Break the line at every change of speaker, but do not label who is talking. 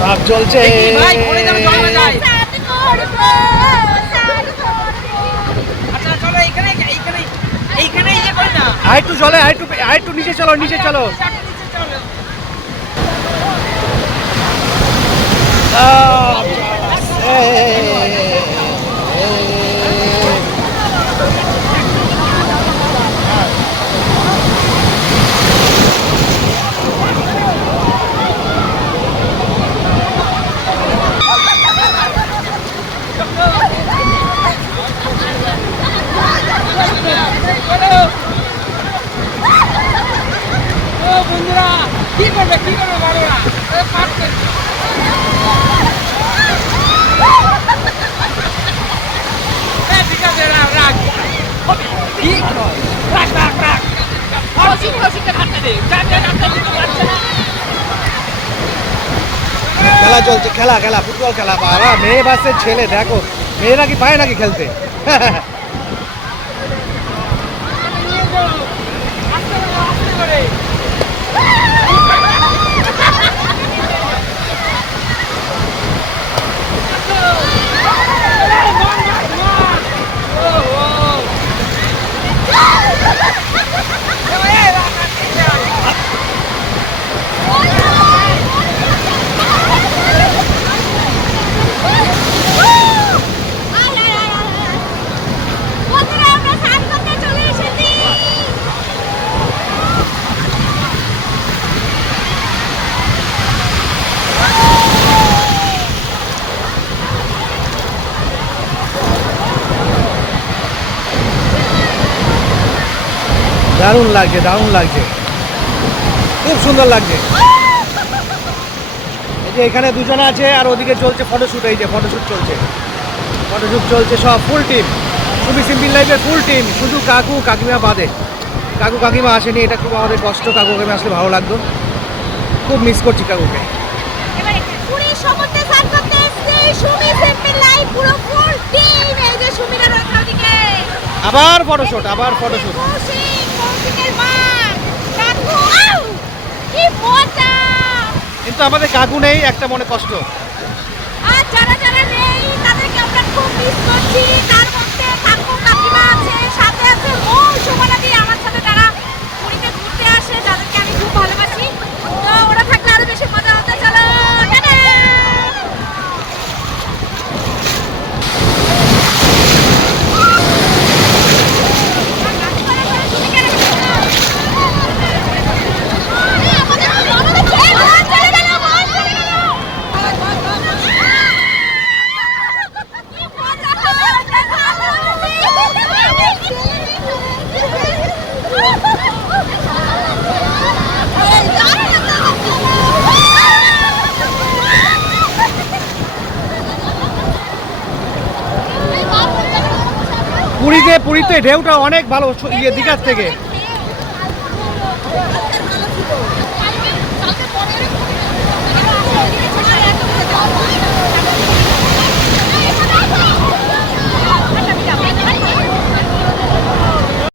Half চলছে
ভাই, পড়ে যাবে, জল হয়ে যায়।
সাথ করব, সাথ করব।
আচ্ছা চলো এইখানে এইখানে এইখানে ইয়ে করে না
আর একটু চলে আর একটু আর একটু নিচে চলো নিচে চলো
নিচে চলো ও বন্ধুরা কি করবে কি করবে বড়রা এ, পারছে। ঠিক আছে রাখ রাখ। ঠিক রাখ রাখ রাখ। অসিক অসিকটা কাটতে দে। যা যা কাটতে পারছে না।
খেলা চলছে খেলা খেলা ফুটবল খেলা বাবা মেয়ে বাসের ছেলে দেখো মেয়েরা কি পায় নাকি খেলতে? দারুণ লাগছে দারুণ লাগছে। খুব সুন্দর লাগছে। এই যে এখানে দুজন আছে, আর ওদিকে চলছে ফটোশ্যুট এই যে ফটোশ্যুট চলছে। ফটোশ্যুট চলছে সব ফুল টিম খুবই সিম্পল লাইফের ফুল টিম শুধু কাকু, কাকিমা বাদে। কাকু, কাকিমা আসেনি, এটা খুব আমাদের কষ্ট, কাকু, কাকিমা আসলে ভালো লাগতো। খুব মিস করছি কাকুকে। আবার ফটোশুট, আবার
মজা!
কিন্তু আমাদের কাকু নেই, একটা মনে কষ্ট
আর যারা যারা নেই, তাদেরকে আমরা খুব মিস করছি তার মধ্যে কাকু, কাকিমা পুরীতে
পুরীতে ঢেউটা অনেক ভালো ইয়ে দীঘার থেকে।